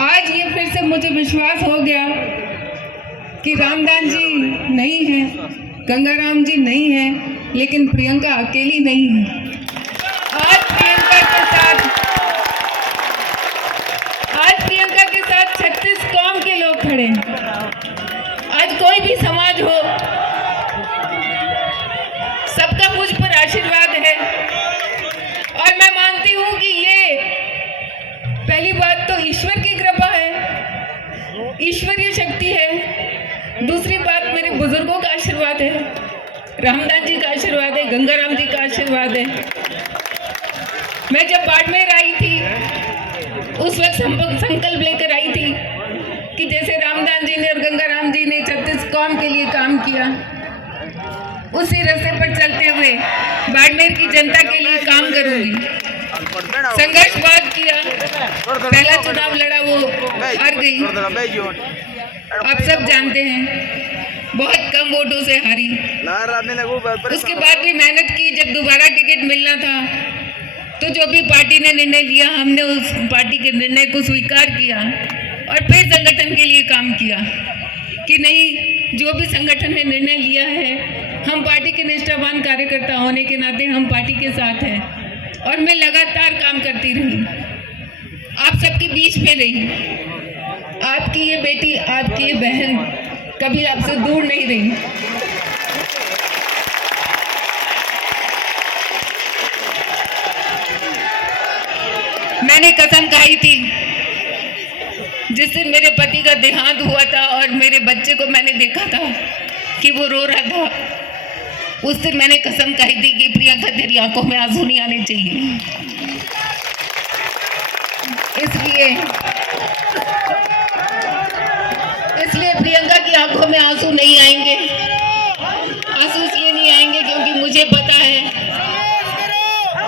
आज ये फिर से मुझे विश्वास हो गया कि रामदास जी नहीं है, गंगाराम जी नहीं है, लेकिन प्रियंका अकेली नहीं है। आज प्रियंका के साथ 36 कौम के लोग खड़े हैं। आज कोई भी समाज हो, सबका मुझ पर आशीर्वाद है। और मैं मानती हूँ कि ये पहली बात तो ईश्वर की कृपा है, ईश्वरीय शक्ति है। दूसरी बात मेरे बुजुर्गों का आशीर्वाद है, रामदास जी का आशीर्वाद है, गंगाराम जी का आशीर्वाद है। मैं जब बाड़मेर आई थी उस वक्त संकल्प लेकर आई थी कि जैसे रामदास जी ने और गंगाराम जी ने 36 कौम के लिए काम किया, उसी रास्ते पर चलते हुए बाड़मेर की जनता के लिए काम करूंगी। संघर्ष बहुत किया, पहला चुनाव लड़ा, वो हार गई, आप सब जानते हैं, बहुत कम वोटों से हारी। उसके बाद भी मेहनत की। जब दोबारा टिकट मिलना था तो जो भी पार्टी ने निर्णय लिया, हमने उस पार्टी के निर्णय को स्वीकार किया और फिर संगठन के लिए काम किया कि नहीं, जो भी संगठन ने निर्णय लिया है, हम पार्टी के निष्ठावान कार्यकर्ता होने के नाते हम पार्टी के साथ हैं। और मैं लगातार काम करती रही, आप सबके बीच में रही। आपकी ये बेटी, आपकी ये बहन कभी आपसे दूर नहीं रही। मैंने कसम खाई थी जिस दिन मेरे पति का देहांत हुआ था और मेरे बच्चे को मैंने देखा था कि वो रो रहा था, उस दिन मैंने कसम खाई थी कि प्रियंका तेरी आंखों में आंसू नहीं आने चाहिए। इसलिए प्रियंका की आंखों में आंसू नहीं आएंगे। आंसू इसलिए नहीं आएंगे क्योंकि मुझे पता है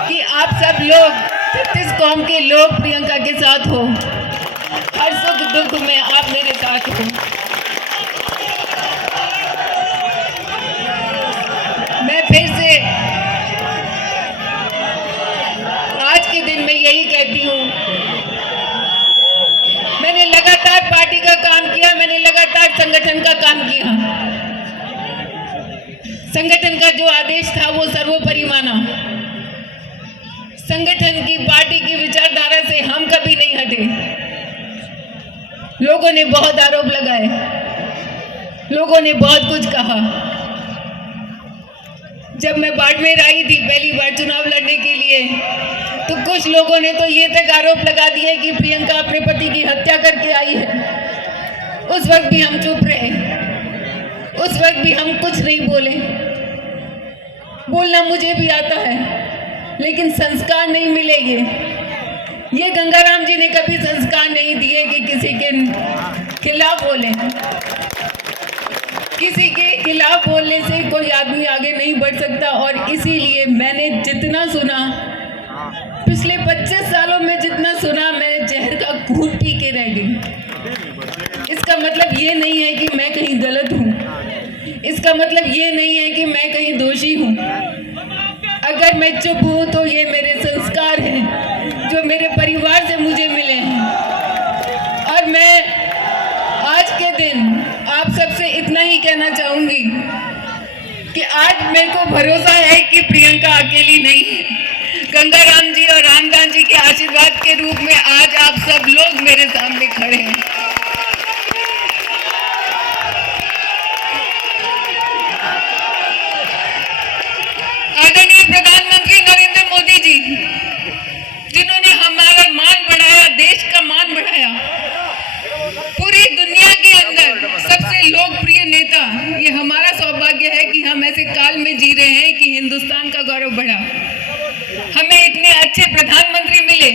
कि आप सब लोग, 36 कौम के लोग प्रियंका के साथ हो। हर सुख दुख में आप मेरे साथ हो। मैं फिर से आज के दिन में यही कहती हूँ, मैंने लगातार पार्टी का काम किया, मैंने लगातार संगठन का काम किया। संगठन का जो आदेश था वो सर्वोपरि माना। संगठन की, पार्टी की विचारधारा से हम कभी नहीं हटे। लोगों ने बहुत आरोप लगाए, लोगों ने बहुत कुछ कहा। जब मैं बाड़मेर आई थी पहली बार चुनाव लड़ने के लिए, तो कुछ लोगों ने तो ये तक आरोप लगा दिए कि प्रियंका अपने पति की हत्या करके आई है। उस वक्त भी हम चुप रहे, उस वक्त भी हम कुछ नहीं बोले। बोलना मुझे भी आता है, लेकिन संस्कार नहीं मिले। ये गंगाराम जी ने कभी संस्कार नहीं दिए कि किसी के खिलाफ बोले। किसी के खिलाफ बोलने से कोई आदमी आगे नहीं बढ़ सकता। और इसीलिए मैंने जितना सुना, पिछले 25 सालों में जितना सुना, मैं जहर का घूंट पी के रह गई। इसका मतलब ये नहीं है कि मैं कहीं गलत हूँ, इसका मतलब ये नहीं है कि मैं कहीं दोषी हूँ। अगर मैं चुप हूँ तो ये मेरे संस्कार हैं जो मेरे परिवार से मुझे मिले हैं। और मैं आज के दिन आप सबसे इतना ही कहना चाहूंगी कि आज मेरे को भरोसा है कि प्रियंका अकेली नहीं है। गंगाराम जी और रामदास जी के आशीर्वाद के रूप में आज आप सब लोग मेरे सामने खड़े हैं। आदरणीय प्रधानमंत्री नरेंद्र मोदी जी, जिन्होंने हमारा मान बढ़ाया, देश का मान बढ़ाया, पूरी दुनिया के अंदर सबसे लोकप्रिय नेता, ये हमारा सौभाग्य है कि हम ऐसे काल में जी रहे हैं कि हिंदुस्तान का गौरव बढ़ा। हमें इतने अच्छे प्रधानमंत्री मिले।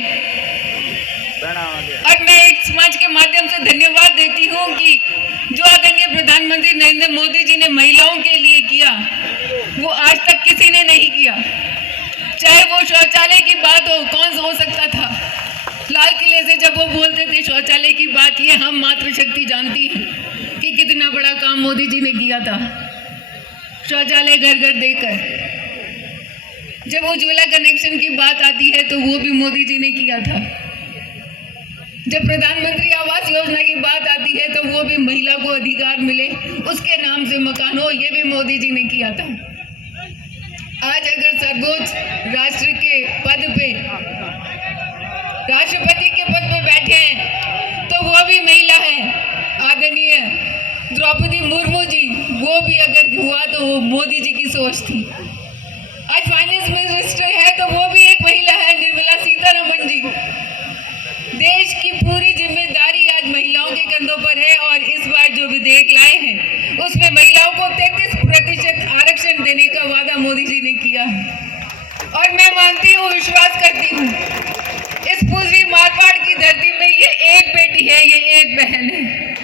और मैं एक समाज के माध्यम से धन्यवाद देती हूँ कि जो आदरणीय प्रधानमंत्री नरेंद्र मोदी जी ने महिलाओं के लिए किया, वो आज तक किसी ने नहीं किया। चाहे वो शौचालय की बात हो, कौन हो सकता था लाल किले से जब वो बोलते थे शौचालय की बात, ये हम मातृशक्ति जानती हैं कि कितना बड़ा काम मोदी जी ने किया था शौचालय घर घर देकर। जब उज्ज्वला कनेक्शन की बात आती है तो वो भी मोदी जी ने किया था। जब प्रधानमंत्री आवास योजना की बात आती है तो वो भी महिला को अधिकार मिले, उसके नाम से मकान हो, ये भी मोदी जी ने किया था। आज अगर सर्वोच्च राष्ट्र के पद पे, राष्ट्रपति के पद पे बैठे हैं तो वो भी महिला है, आदरणीय द्रौपदी मुर्मू जी। वो भी अगर हुआ तो वो मोदी जी की सोच थी। आज फाइनेंस मिनिस्टर है तो वो भी एक महिला है, निर्मला सीतारमण जी। देश की पूरी जिम्मेदारी आज महिलाओं के कंधों पर है और इस बार जो विधेयक लाए हैं उसमें महिलाओं को 33% आरक्षण देने का वादा मोदी जी ने किया है। और मैं मानती हूँ, विश्वास करती हूँ, इस पूर्वी मारवाड़ की धरती में ये एक बेटी है, ये एक बहन है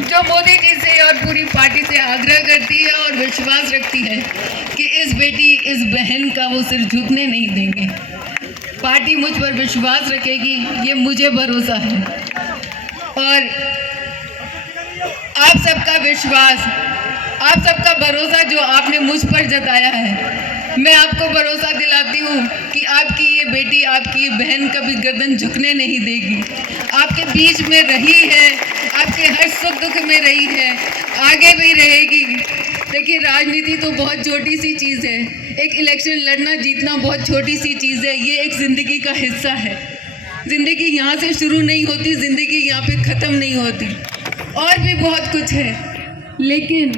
जो मोदी जी से और पूरी पार्टी से आग्रह करती है और विश्वास रखती है कि इस बेटी, इस बहन का वो सिर झुकने नहीं देंगे। पार्टी मुझ पर विश्वास रखेगी, ये मुझे भरोसा है। और आप सबका विश्वास, आप सबका भरोसा जो आपने मुझ पर जताया है, मैं आपको भरोसा दिलाती हूँ कि आपकी ये बेटी, आपकी ये बहन कभी गर्दन झुकने नहीं देगी। आपके बीच में रही है, आपके हर सुख दुख में रही है, आगे भी रहेगी। देखिए, राजनीति तो बहुत छोटी सी चीज़ है, एक इलेक्शन लड़ना जीतना बहुत छोटी सी चीज़ है, ये एक ज़िंदगी का हिस्सा है। ज़िंदगी यहाँ से शुरू नहीं होती, ज़िंदगी यहाँ पे ख़त्म नहीं होती, और भी बहुत कुछ है। लेकिन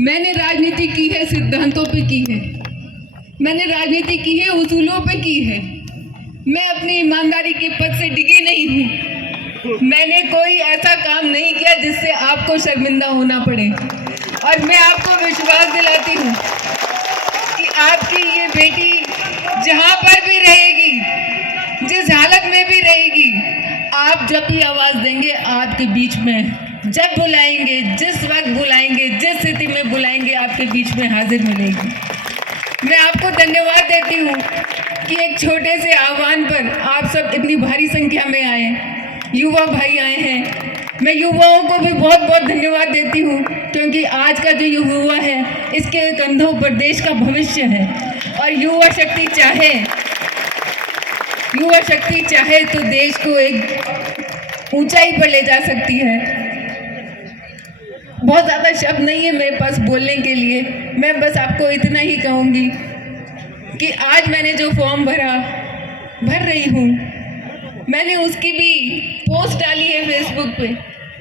मैंने राजनीति की है, सिद्धांतों पे की है, मैंने राजनीति की है, उसूलों पे की है। मैं अपनी ईमानदारी के पद से डिगी नहीं हूँ। मैंने कोई ऐसा काम नहीं किया जिससे आपको शर्मिंदा होना पड़े। और मैं आपको विश्वास दिलाती हूँ कि आपकी ये बेटी जहाँ पर भी रहेगी, जिस हालत में भी रहेगी, आप जब भी आवाज़ देंगे, आपके बीच में जब बुलाएंगे, जिस वक्त बुलाएंगे, जिस स्थिति में बुलाएंगे, आपके बीच में हाजिर मिलेगी। मैं आपको धन्यवाद देती हूँ कि एक छोटे से आह्वान पर आप सब इतनी भारी संख्या में आए, युवा भाई आए हैं। मैं युवाओं को भी बहुत बहुत धन्यवाद देती हूँ, क्योंकि आज का जो युवा है, इसके कंधों पर देश का भविष्य है। और युवा शक्ति चाहे तो देश को एक ऊंचाई पर ले जा सकती है। बहुत ज़्यादा शब्द नहीं है मेरे पास बोलने के लिए, मैं बस आपको इतना ही कहूँगी कि आज मैंने जो फॉर्म भर रही हूँ, मैंने उसकी भी पोस्ट डाली है फेसबुक पे।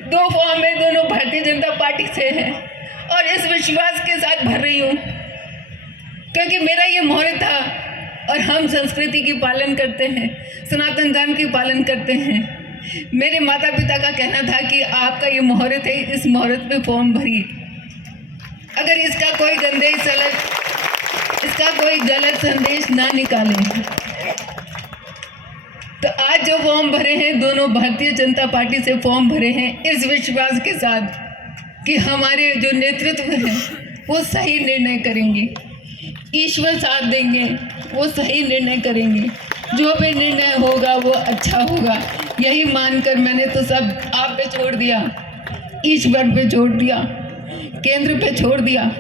2 फॉर्म है, दोनों भारतीय जनता पार्टी से हैं और इस विश्वास के साथ भर रही हूँ क्योंकि मेरा ये मोहर था और हम संस्कृति की पालन करते हैं, सनातन धर्म की पालन करते हैं। मेरे माता पिता का कहना था कि आपका ये मुहूर्त है, इस मुहूर्त पे फॉर्म भरिए। अगर इसका कोई गलत संदेश ना निकाले तो आज जो फॉर्म भरे हैं, दोनों भारतीय जनता पार्टी से फॉर्म भरे हैं इस विश्वास के साथ कि हमारे जो नेतृत्व है वो सही निर्णय करेंगे, ईश्वर साथ देंगे, वो सही निर्णय करेंगे, जो भी निर्णय होगा वो अच्छा होगा। यही मानकर मैंने तो सब आप पे छोड़ दिया, ईश्वर पे छोड़ दिया, केंद्र पे छोड़ दिया।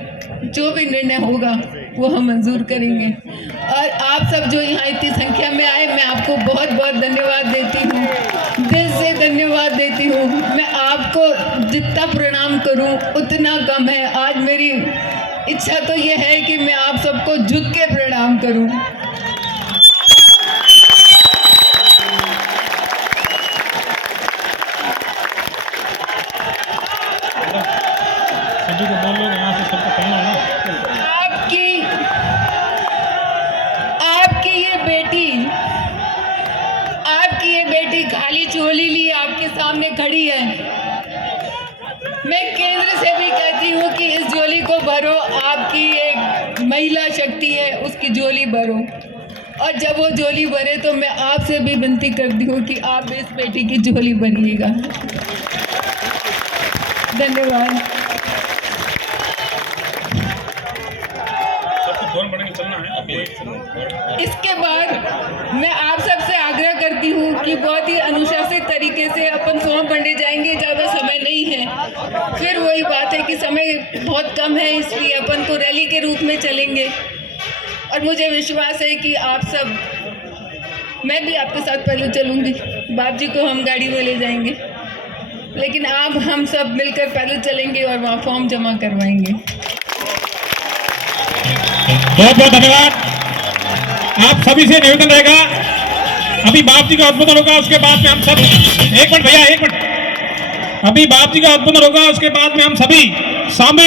जो भी निर्णय होगा वो हम मंजूर करेंगे। और आप सब जो यहाँ इतनी संख्या में आए, मैं आपको बहुत बहुत धन्यवाद देती हूँ, दिल से धन्यवाद देती हूँ। मैं आपको जितना प्रणाम करूँ उतना कम है। आज मेरी इच्छा तो ये है कि मैं आप सबको झुक के प्रणाम करूँ। आपकी ये बेटी खाली झोली लिए आपके सामने खड़ी है। मैं केंद्र से भी कहती हूँ कि इस झोली को भरो, आपकी एक महिला शक्ति है, उसकी झोली भरो। और जब वो झोली भरे तो मैं आपसे भी विनती करती हूँ कि आप इस बेटी की झोली भरिएगा। धन्यवाद। इसके बाद मैं आप सबसे आग्रह करती हूँ कि बहुत ही अनुशासित तरीके से अपन फॉर्म भरने जाएंगे। ज़्यादा समय नहीं है, फिर वही बात है कि समय बहुत कम है, इसलिए अपन को रैली के रूप में चलेंगे। और मुझे विश्वास है कि आप सब, मैं भी आपके साथ पहले चलूँगी। बाप जी को हम गाड़ी में ले जाएंगे, लेकिन अब हम सब मिलकर पैदल चलेंगे और वहाँ फॉर्म जमा करवाएंगे। बहुत बहुत धन्यवाद। आप सभी से निवेदन रहेगा, अभी बाप जी का उद्बोधन होगा, उसके बाद में हम सब, एक मिनट भैया, एक मिनट, अभी बाप जी का उद्बोधन होगा, उसके बाद में हम सभी सामने